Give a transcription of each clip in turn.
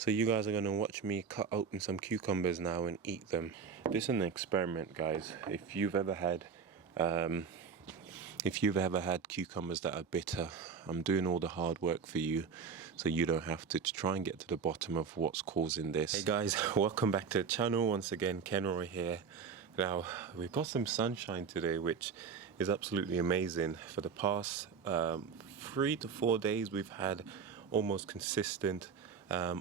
So you guys are going to watch me cut open some cucumbers now and eat them. This is an experiment, guys. If you've ever had cucumbers that are bitter, I'm doing all the hard work for you so you don't have to try and get to the bottom of what's causing this. Hey guys, welcome back to the channel once again. Kenroy here. Now we've got some sunshine today, which is absolutely amazing. For the past 3 to 4 days we've had almost consistent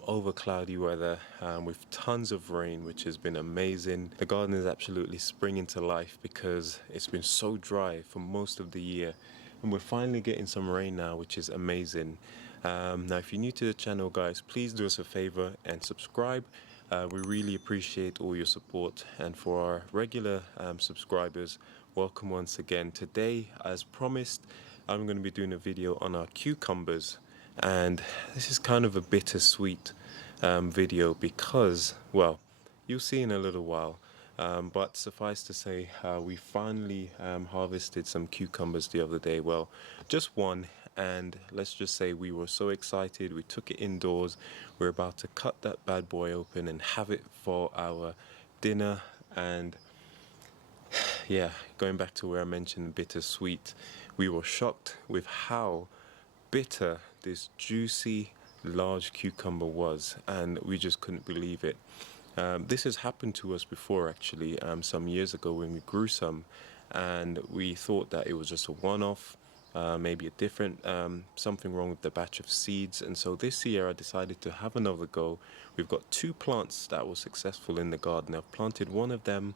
over cloudy weather with tons of rain, which has been amazing. The garden is absolutely springing to life because it's been so dry for most of the year, and we're finally getting some rain now, which is amazing. Now if you're new to the channel, guys, please do us a favor and subscribe. We really appreciate all your support, and for our regular subscribers, welcome once again. Today, as promised, I'm going to be doing a video on our cucumbers. And this is kind of a bittersweet video because, well, you'll see in a little while, but suffice to say, we finally harvested some cucumbers the other day. Well, just one, and let's just say we were so excited. We took it indoors. We're about to cut that bad boy open and have it for our dinner. And yeah, going back to where I mentioned bittersweet, we were shocked with how bitter this juicy large cucumber was, and we just couldn't believe it. This has happened to us before, actually, some years ago when we grew some, and we thought that it was just a one-off, maybe a different something wrong with the batch of seeds. And so this year I decided to have another go. We've got 2 plants that were successful in the garden. I've planted one of them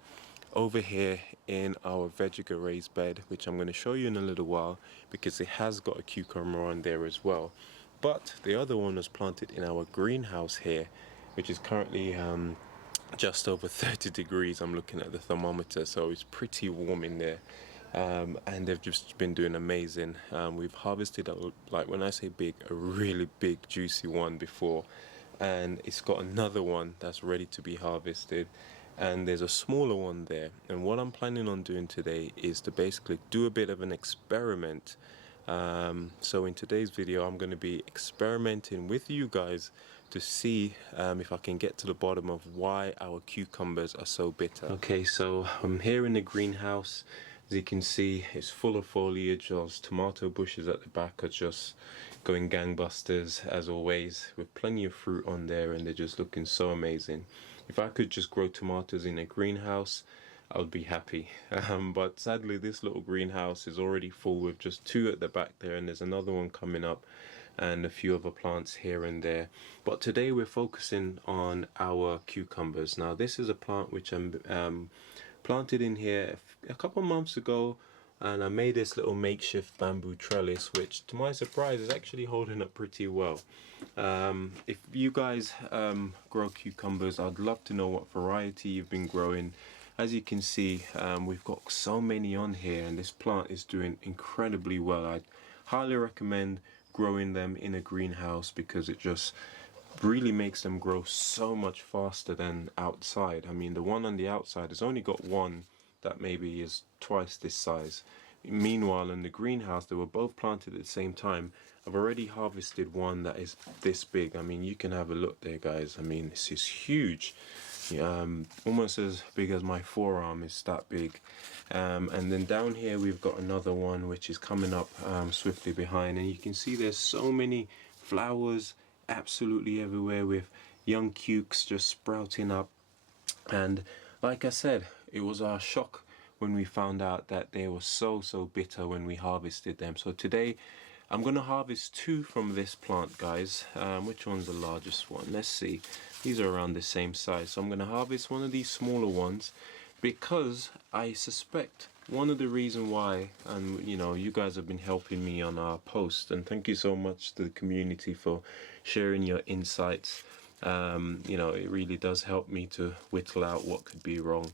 over here in our vetiver raised bed, which I'm going to show you in a little while because it has got a cucumber on there as well. But the other one was planted in our greenhouse here, which is currently just over 30 degrees. I'm looking at the thermometer, so it's pretty warm in there. And they've just been doing amazing. We've harvested, like when I say big, a really big juicy one before, and it's got another one that's ready to be harvested, and there's a smaller one there. And what I'm planning on doing today is to basically do a bit of an experiment. So in today's video I'm going to be experimenting with you guys to see if I can get to the bottom of why our cucumbers are so bitter. Okay, so I'm here in the greenhouse. As you can see, it's full of foliage. Those tomato bushes at the back are just going gangbusters as always, with plenty of fruit on there, and they're just looking so amazing. If I could just grow tomatoes in a greenhouse, I would be happy. But sadly this little greenhouse is already full with just 2 at the back there, and there's another one coming up and a few other plants here and there. But today we're focusing on our cucumbers. Now this is a plant which I'm planted in here a couple months ago, and I made this little makeshift bamboo trellis, which to my surprise is actually holding up pretty well. If you guys grow cucumbers, I'd love to know what variety you've been growing. As you can see, we've got so many on here, and this plant is doing incredibly well. I highly recommend growing them in a greenhouse because it just really makes them grow so much faster than outside. I mean, the one on the outside has only got one that maybe is twice this size. Meanwhile, in the greenhouse, they were both planted at the same time. I've already harvested one that is this big. I mean, you can have a look there, guys. I mean, this is huge. Almost as big as my forearm, is that big. And then down here we've got another one which is coming up swiftly behind, and you can see there's so many flowers absolutely everywhere with young cukes just sprouting up. And like I said, it was our shock when we found out that they were so bitter when we harvested them. So today I'm going to harvest 2 from this plant, guys. Which one's the largest one? Let's see. These are around the same size. So I'm going to harvest one of these smaller ones because I suspect one of the reason why, and you know, you guys have been helping me on our post, and thank you so much to the community for sharing your insights. You know, it really does help me to whittle out what could be wrong.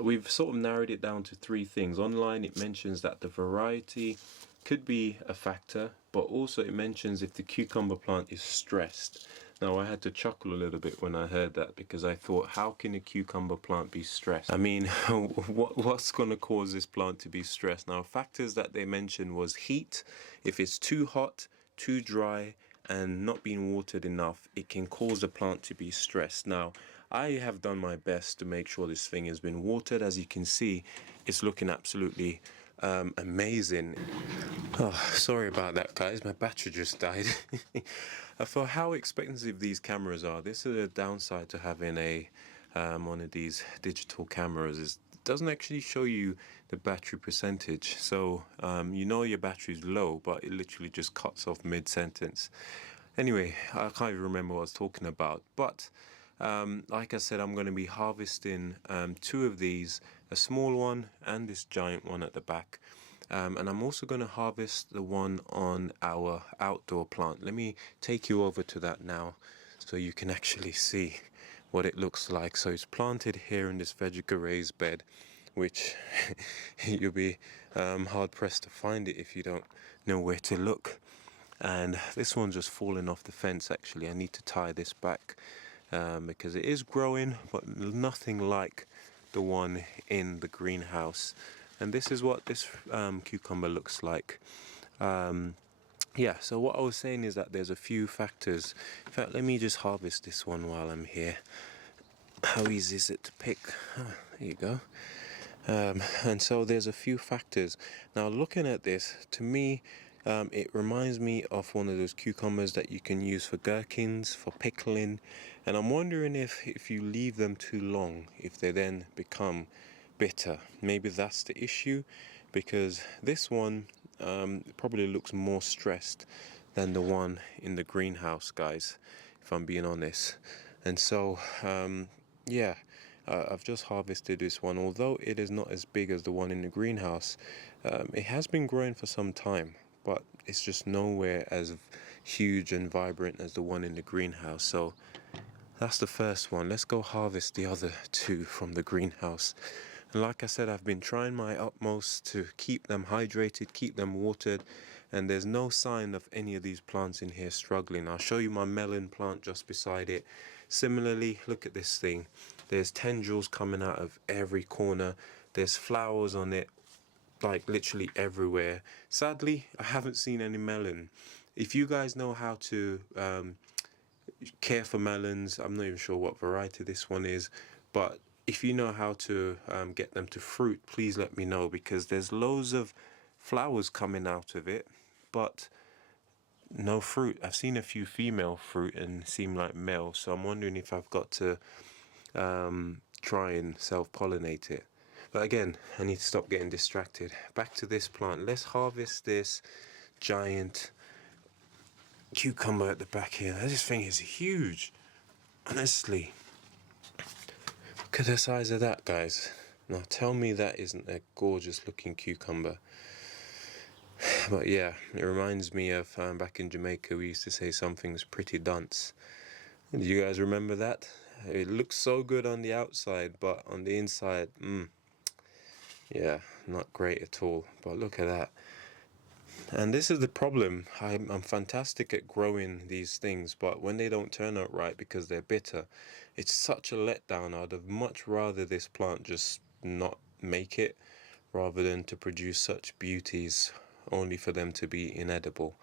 We've sort of narrowed it down to 3 things. Online it mentions that the variety could be a factor, but also it mentions if the cucumber plant is stressed. Now I had to chuckle a little bit when I heard that, because I thought, how can a cucumber plant be stressed? I mean, what's going to cause this plant to be stressed? Now factors that they mentioned was heat. If it's too hot, too dry, and not being watered enough, it can cause the plant to be stressed. Now, I have done my best to make sure this thing has been watered. As you can see, it's looking absolutely amazing. Oh, sorry about that, guys. My battery just died. For how expensive these cameras are, this is a downside to having a one of these digital cameras. Is it doesn't actually show you the battery percentage. So you know your battery's low, but it literally just cuts off mid-sentence. Anyway, I can't even remember what I was talking about. But like I said, I'm going to be harvesting two of these, a small one and this giant one at the back. And I'm also going to harvest the one on our outdoor plant. Let me take you over to that now so you can actually see what it looks like. So it's planted here in this vegetative raised bed, which you'll be hard pressed to find it if you don't know where to look. And this one's just fallen off the fence. Actually, I need to tie this back because it is growing, but nothing like the one in the greenhouse. And this is what this cucumber looks like. Yeah, so what I was saying is that there's a few factors. In fact, let me just harvest this one while I'm here. How easy is it to pick? Oh, there you go. And so there's a few factors. Now, looking at this, to me, it reminds me of one of those cucumbers that you can use for gherkins, for pickling. And I'm wondering if you leave them too long, if they then become bitter. Maybe that's the issue, because this one probably looks more stressed than the one in the greenhouse, guys, if I'm being honest. And so, yeah. I've just harvested this one. Although it is not as big as the one in the greenhouse, it has been growing for some time, but it's just nowhere as huge and vibrant as the one in the greenhouse. So that's the first one. Let's go harvest the other two from the greenhouse. And like I said, I've been trying my utmost to keep them hydrated, keep them watered, and there's no sign of any of these plants in here struggling. I'll show you my melon plant just beside it. Similarly, look at this thing. There's tendrils coming out of every corner. There's flowers on it, like literally everywhere. Sadly, I haven't seen any melon. If you guys know how to care for melons, I'm not even sure what variety this one is, but if you know how to get them to fruit, please let me know, because there's loads of flowers coming out of it, but no fruit. I've seen a few female fruit and seem like male, so I'm wondering if I've got to try and self-pollinate it. But again, I need to stop getting distracted. Back to this plant. Let's harvest this giant cucumber at the back here. This thing is huge, honestly. Look at the size of that, guys. Now tell me that isn't a gorgeous looking cucumber. But yeah, it reminds me of back in Jamaica, we used to say something's pretty dunce. Do you guys remember that? It looks so good on the outside, but on the inside, yeah, not great at all. But look at that. And this is the problem. I'm fantastic at growing these things, but when they don't turn out right because they're bitter, it's such a letdown. I'd have much rather this plant just not make it, rather than to produce such beauties only for them to be inedible.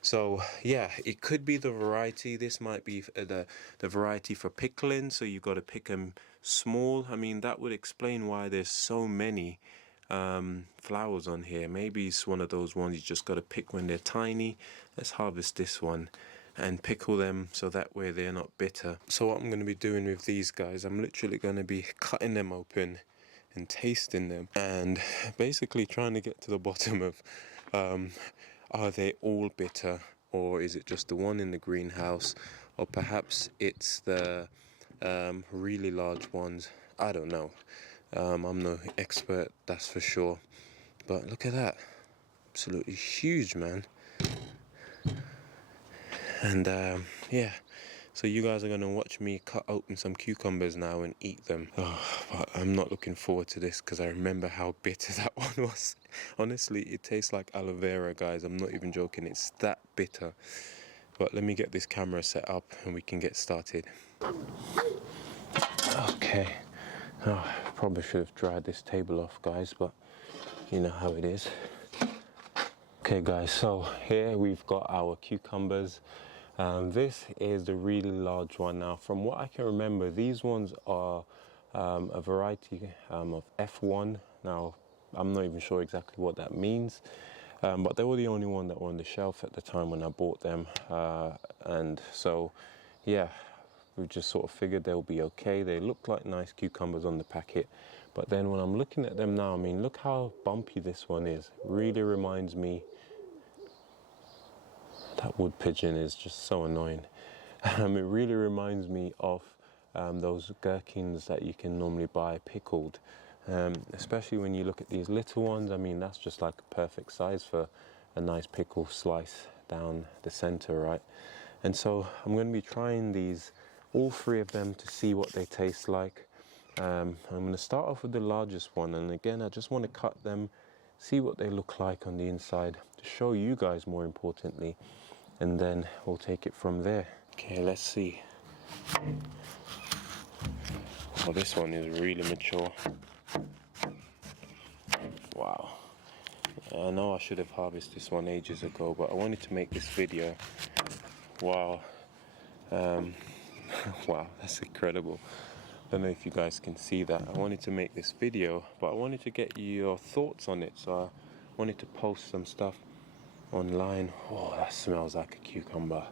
So yeah, it could be the variety. This might be the variety for pickling, so you've got to pick them small. I mean, that would explain why there's so many flowers on here. Maybe it's one of those ones you just got to pick when they're tiny. Let's harvest this one and pickle them so that way they're not bitter. So what I'm going to be doing with these guys, I'm literally going to be cutting them open and tasting them and basically trying to get to the bottom of are they all bitter, or is it just the one in the greenhouse, or perhaps it's the really large ones. I don't know. I'm no expert, that's for sure. But look at that. Absolutely huge, man. And yeah, so you guys are going to watch me cut open some cucumbers now and eat them. Oh, but I'm not looking forward to this because I remember how bitter that one was. Honestly, it tastes like aloe vera, guys. I'm not even joking. It's that bitter. But let me get this camera set up and we can get started. Okay. Oh, probably should have dried this table off, guys, but you know how it is. Okay, guys, so here we've got our cucumbers. This is the really large one. Now, from what I can remember, these ones are a variety of F1. Now, I'm not even sure exactly what that means, but they were the only one that were on the shelf at the time when I bought them. And so, yeah, we just sort of figured they'll be okay. They look like nice cucumbers on the packet. But then when I'm looking at them now, I mean, look how bumpy this one is. Really reminds me, that wood pigeon is just so annoying. It really reminds me of those gherkins that you can normally buy pickled. Especially when you look at these little ones. I mean, that's just like a perfect size for a nice pickle slice down the center, right? And so I'm going to be trying these, all three of them, to see what they taste like. I'm going to start off with the largest one, and again, I just want to cut them, see what they look like on the inside, to show you guys more importantly, and then we'll take it from there. Okay, let's see. Oh, this one is really mature. Wow. I know I should have harvested this one ages ago, but I wanted to make this video. Wow. Wow, that's incredible. I don't know if you guys can see that. I wanted to make this video, but I wanted to get your thoughts on it, so I wanted to post some stuff online. Oh, that smells like a cucumber.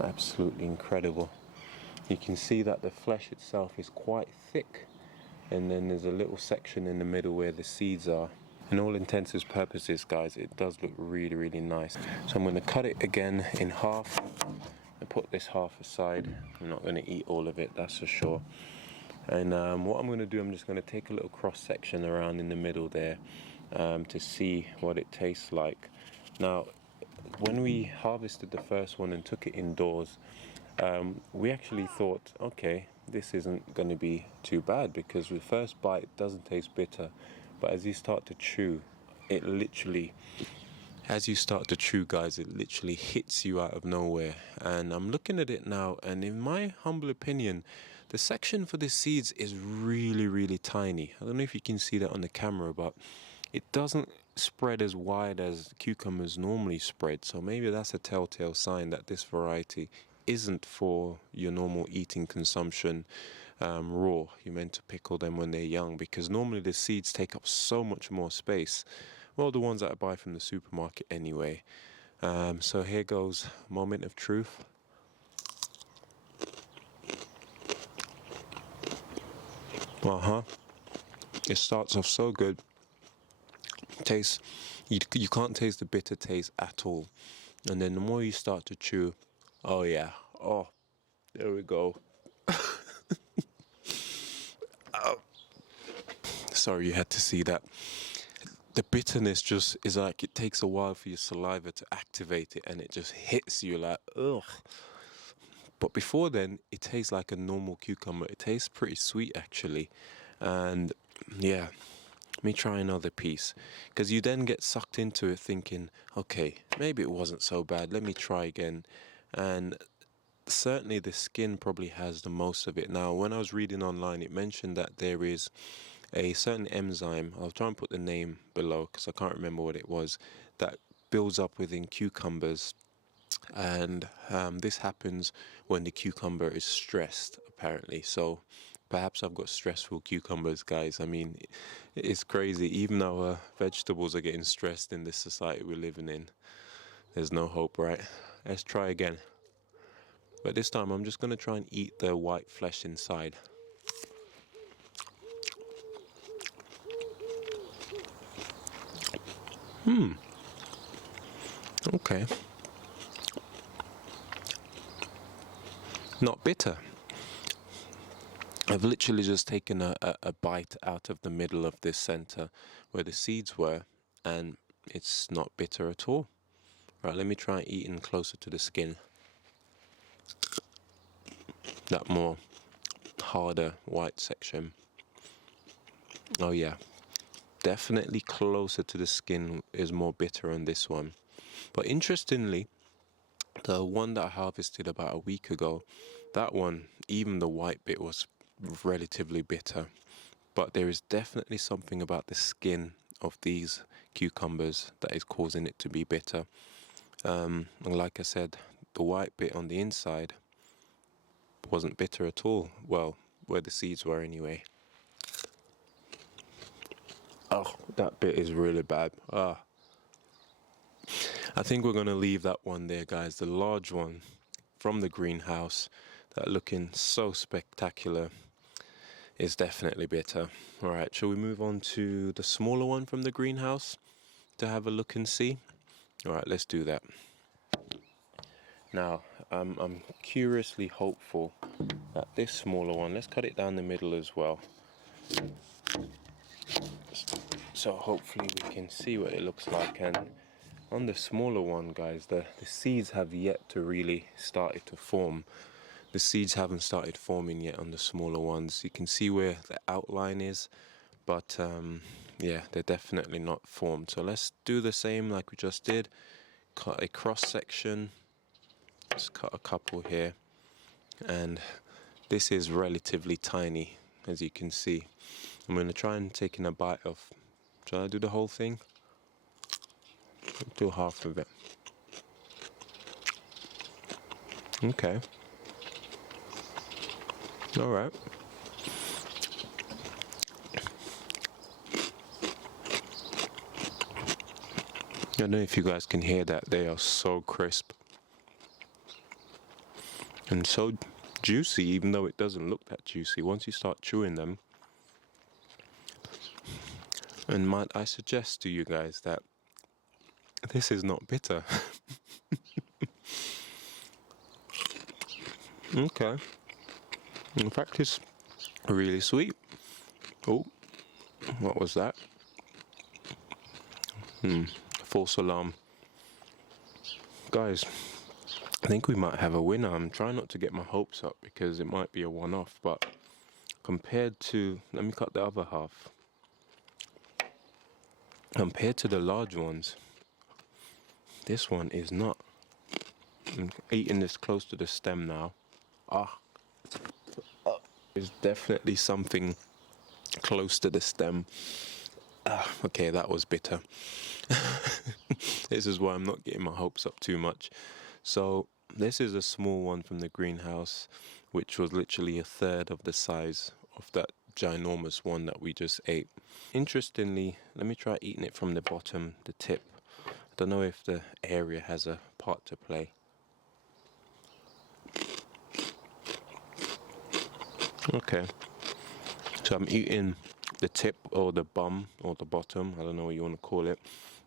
Absolutely incredible. You can see that the flesh itself is quite thick, and then there's a little section in the middle where the seeds are. In all intents and purposes, guys, it does look really, really nice. So I'm going to cut it again in half and put this half aside. I'm not going to eat all of it, that's for sure. And what I'm going to do, I'm just going to take a little cross section around in the middle there to see what it tastes like. Now, when we harvested the first one and took it indoors, we actually thought, okay, this isn't going to be too bad, because the first bite doesn't taste bitter, but as you start to chew, it literally, guys, it literally hits you out of nowhere. And I'm looking at it now, and in my humble opinion, the section for the seeds is really, really tiny. I don't know if you can see that on the camera, but it doesn't spread as wide as cucumbers normally spread. So maybe that's a telltale sign that this variety isn't for your normal eating consumption raw. You're meant to pickle them when they're young, because normally the seeds take up so much more space. Well, the ones that I buy from the supermarket anyway. So here goes, moment of truth. It starts off so good. Taste, you can't taste the bitter taste at all. And then the more you start to chew, oh yeah, oh, there we go. Oh. Sorry you had to see that. The bitterness just is like, it takes a while for your saliva to activate it, and it just hits you like, ugh. But before then, it tastes like a normal cucumber. It tastes pretty sweet actually. And yeah, let me try another piece, because you then get sucked into it thinking, okay, maybe it wasn't so bad, let me try again. And certainly the skin probably has the most of it. Now, when I was reading online, it mentioned that there is a certain enzyme, I'll try and put the name below because I can't remember what it was, that builds up within cucumbers. And this happens when the cucumber is stressed, apparently. So perhaps I've got stressful cucumbers, guys. I mean, it's crazy. Even our vegetables are getting stressed in this society we're living in. There's no hope, right? Let's try again. But this time I'm just going to try and eat the white flesh inside. Okay. Not bitter. I've literally just taken a bite out of the middle of this center where the seeds were, and it's not bitter at all. Right, let me try eating closer to the skin. That more harder white section. Oh yeah, definitely closer to the skin is more bitter on this one. But interestingly, the one that I harvested about a week ago, that one, even the white bit was relatively bitter. But there is definitely something about the skin of these cucumbers that is causing it to be bitter. And like I said, the white bit on the inside wasn't bitter at all. Well, where the seeds were anyway. Oh, that bit is really bad. I think we're going to leave that one there, guys. The large one from the greenhouse, that looking so spectacular, is definitely bitter. All right, shall we move on to the smaller one from the greenhouse to have a look and see? All right, let's do that. Now, I'm curiously hopeful that this smaller one, let's cut it down the middle as well. So hopefully we can see what it looks like. And on the smaller one, guys, the seeds have yet to really started to form. The seeds haven't started forming yet on the smaller ones. You can see where the outline is, but yeah, they're definitely not formed. So let's do the same like we just did. Cut a cross section. Let's cut a couple here, and this is relatively tiny, as you can see. I'm going to try and take in a bite of. Shall I do the whole thing? Do half of it. Okay. All right. I don't know if you guys can hear that. They are so crisp and so juicy, even though it doesn't look that juicy. Once you start chewing them, and might I suggest to you guys that this is not bitter. Okay. In fact, it's really sweet. Oh, what was that? False alarm. Guys, I think we might have a winner. I'm trying not to get my hopes up because it might be a one-off, but compared to, let me cut the other half. Compared to the large ones, this one is not. I'm eating this close to the stem now. There's definitely something close to the stem. Okay, that was bitter. This is why I'm not getting my hopes up too much. So this is a small one from the greenhouse, which was literally a third of the size of that ginormous one that we just ate. Interestingly, let me try eating it from the bottom, the tip. I don't know if the area has a part to play. Okay, so I'm eating the tip or the bum or the bottom, I don't know what you want to call it,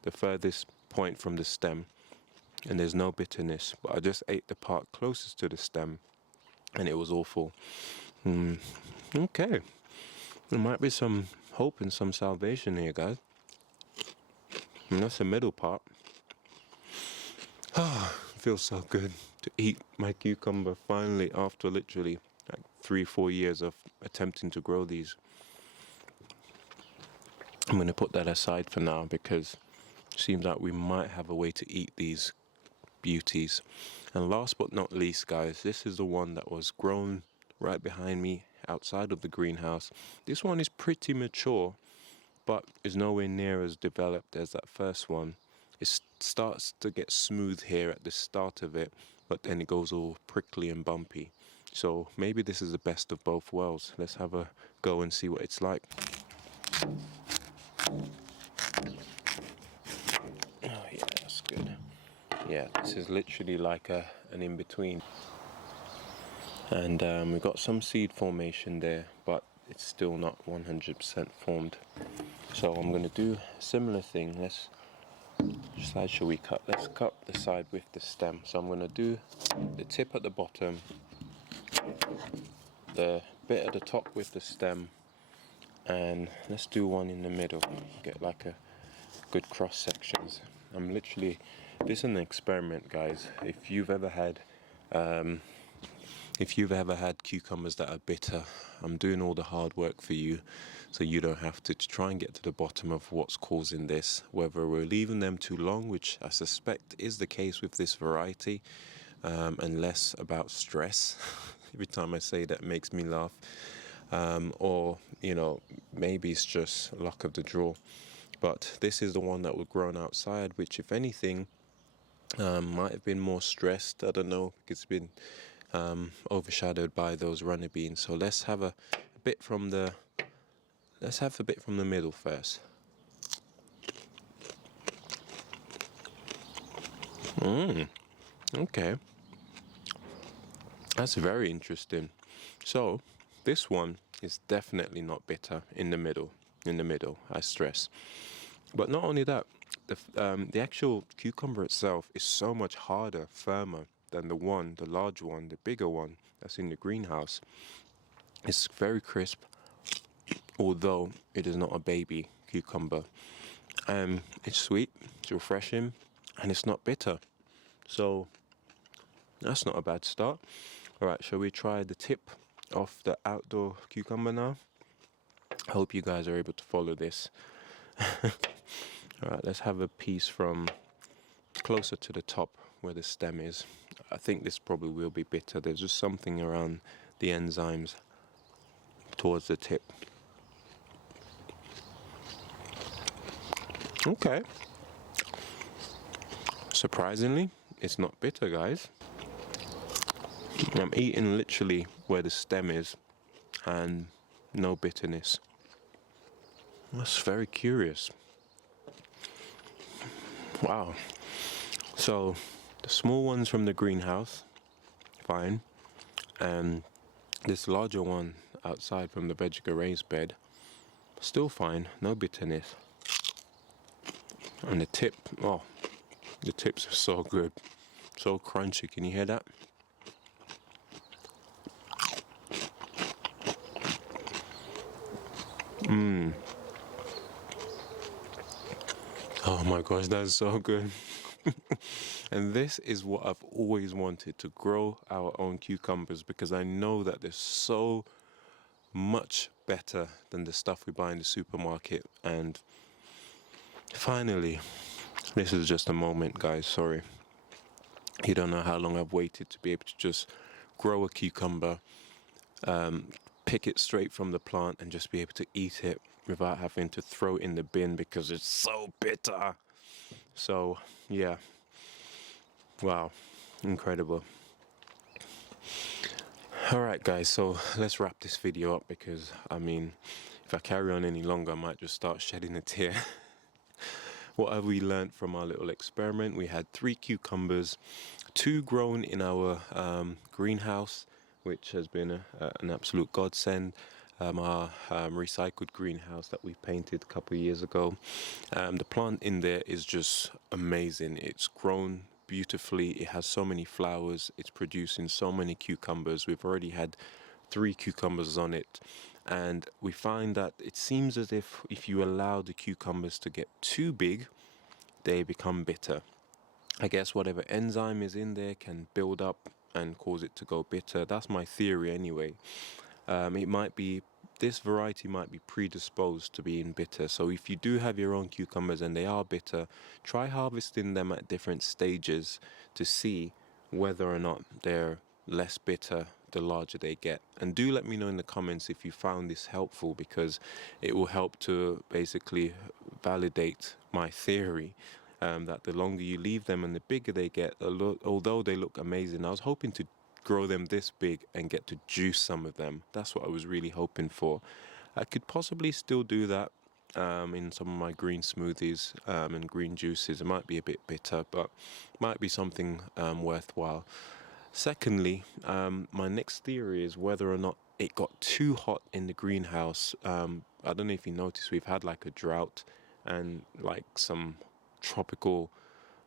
the furthest point from the stem, and there's no bitterness, but I just ate the part closest to the stem and it was awful. Okay, there might be some hope and some salvation here, guys. And that's the middle part. Feels so good to eat my cucumber finally after literally like 3-4 years of attempting to grow these. I'm going to put that aside for now because it seems like we might have a way to eat these beauties. And last but not least, guys, this is the one that was grown right behind me outside of the greenhouse. This one is pretty mature, but is nowhere near as developed as that first one. It starts to get smooth here at the start of it, but then it goes all prickly and bumpy. So maybe this is the best of both worlds. Let's have a go and see what it's like. Oh yeah, that's good. Yeah, this is literally like an in-between. And we've got some seed formation there, but it's still not 100% formed. So I'm going to do a similar thing. Which side shall we cut? Let's cut the side with the stem. So I'm going to do the tip at the bottom, the bit at the top with the stem, and let's do one in the middle. Get like a good cross sections. I'm literally, this is an experiment, guys. If you've ever had cucumbers that are bitter, I'm doing all the hard work for you so you don't have to try and get to the bottom of what's causing this, whether we're leaving them too long, which I suspect is the case with this variety, and less about stress. Every time I say that, it makes me laugh. Or, you know, maybe it's just luck of the draw. But this is the one that was grown outside, which, if anything, Might have been more stressed, I don't know, because it's been overshadowed by those runner beans. So let's have a bit from the middle first. Okay, that's very interesting. So this one is definitely not bitter in the middle. In the middle, I stress. But not only that, the actual cucumber itself is so much harder, firmer than the large one, the bigger one that's in the greenhouse. It's very crisp, although it is not a baby cucumber. It's sweet, it's refreshing, and it's not bitter. So that's not a bad start. All right, shall we try the tip of the outdoor cucumber now? I hope you guys are able to follow this. All right, let's have a piece from closer to the top where the stem is. I think this probably will be bitter. There's just something around the enzymes towards the tip. Okay. Surprisingly, it's not bitter, guys. I'm eating literally where the stem is and no bitterness. That's very curious. Wow. So the small ones from the greenhouse, fine. And this larger one outside from the vegetable raised bed, still fine, no bitterness. And the tip, oh, the tips are so good, so crunchy. Can you hear that? Oh my gosh, that's so good. And this is what I've always wanted, to grow our own cucumbers, because I know that they're so much better than the stuff we buy in the supermarket. And finally, this is just a moment, guys. Sorry. You don't know how long I've waited to be able to just grow a cucumber, pick it straight from the plant, and just be able to eat it without having to throw it in the bin because it's so bitter. So, yeah. Wow. Incredible. Alright, guys, so let's wrap this video up, because I mean, if I carry on any longer, I might just start shedding a tear. What have we learned from our little experiment? We had 3 cucumbers, 2 grown in our greenhouse, which has been an absolute godsend. Our recycled greenhouse that we painted a couple of years ago. The plant in there is just amazing. It's grown beautifully. It has so many flowers. It's producing so many cucumbers. We've already had 3 cucumbers on it, and we find that it seems as if you allow the cucumbers to get too big, they become bitter. I guess whatever enzyme is in there can build up and cause it to go bitter. That's my theory anyway. It might be, this variety might be predisposed to being bitter. So if you do have your own cucumbers and they are bitter, try harvesting them at different stages to see whether or not they're less bitter the larger they get. And do let me know in the comments if you found this helpful, because it will help to basically validate my theory. That the longer you leave them and the bigger they get, although they look amazing. I was hoping to grow them this big and get to juice some of them. That's what I was really hoping for. I could possibly still do that in some of my green smoothies and green juices. It might be a bit bitter, but might be something worthwhile. Secondly, my next theory is whether or not it got too hot in the greenhouse. I don't know if you noticed, we've had like a drought and like some tropical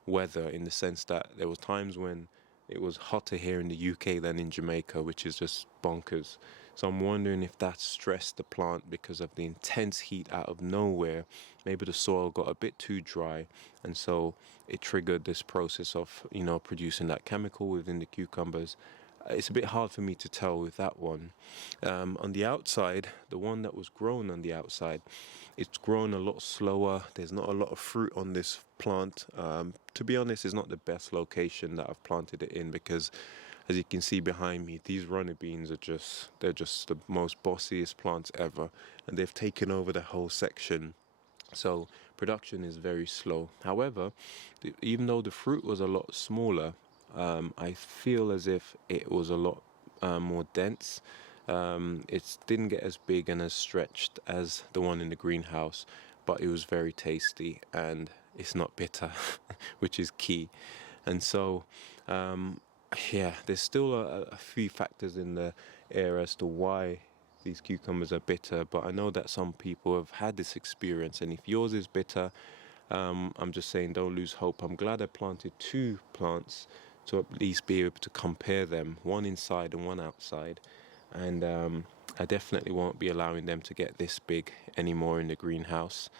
weather, in the sense that there was times when it was hotter here in the UK than in Jamaica, which is just bonkers. So I'm wondering if that stressed the plant because of the intense heat out of nowhere. Maybe the soil got a bit too dry, and so it triggered this process of, producing that chemical within the cucumbers. It's a bit hard for me to tell with that one. On the outside, the one that was grown on the outside, it's grown a lot slower. There's not a lot of fruit on this plant. To be honest, it's not the best location that I've planted it in, because as you can see behind me, these runner beans they're just the most bossiest plants ever, and they've taken over the whole section. So production is very slow. However, even though the fruit was a lot smaller, I feel as if it was a lot more dense. It didn't get as big and as stretched as the one in the greenhouse, but it was very tasty and it's not bitter, which is key. And so, yeah, there's still a few factors in the air as to why these cucumbers are bitter, but I know that some people have had this experience, and if yours is bitter, I'm just saying don't lose hope. I'm glad I planted 2 plants to at least be able to compare them, one inside and one outside, and I definitely won't be allowing them to get this big anymore in the greenhouse.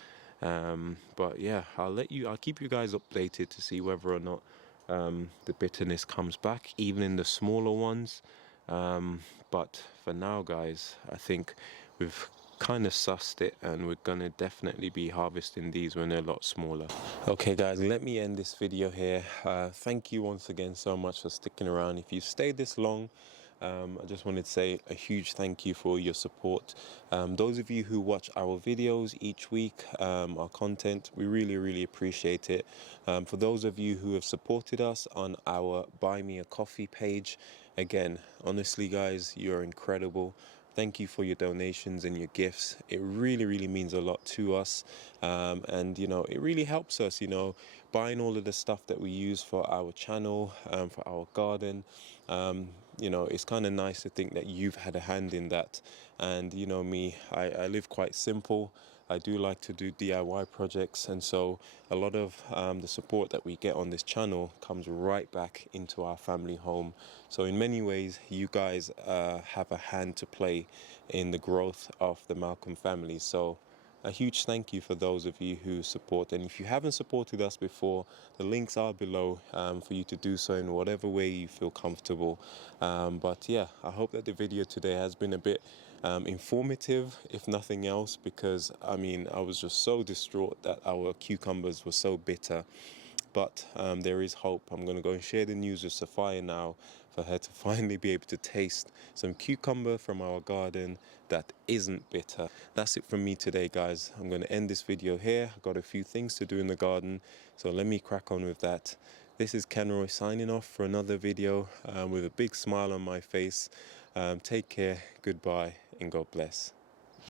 But yeah, I'll keep you guys updated to see whether or not the bitterness comes back, even in the smaller ones. But for now, guys, I think we've kind of sussed it, and we're gonna definitely be harvesting these when they're a lot smaller. Okay, guys, let me end this video here. Thank you once again so much for sticking around. If you stayed this long, I just wanted to say a huge thank you for your support. Those of you who watch our videos each week, our content, we really appreciate it. For those of you who have supported us on our Buy Me a Coffee page, again, honestly, guys, you're incredible. Thank you for your donations and your gifts. It really means a lot to us. And, you know, it really helps us, you know, buying all of the stuff that we use for our channel, for our garden. You know, it's kind of nice to think that you've had a hand in that. And, you know, me, I live quite simple. I do like to do DIY projects, and so a lot of the support that we get on this channel comes right back into our family home. So in many ways, you guys have a hand to play in the growth of the Malcolm family. So a huge thank you for those of you who support. And if you haven't supported us before, the links are below for you to do so in whatever way you feel comfortable. But yeah, I hope that the video today has been a bit informative, if nothing else, because I mean, I was just so distraught that our cucumbers were so bitter. But there is hope. I'm going to go and share the news with Sophia now for her to finally be able to taste some cucumber from our garden that isn't bitter. That's it from me today, guys. I'm going to end this video here. I've got a few things to do in the garden, so let me crack on with that. This is Kenroy signing off for another video with a big smile on my face. Take care, goodbye, and God bless.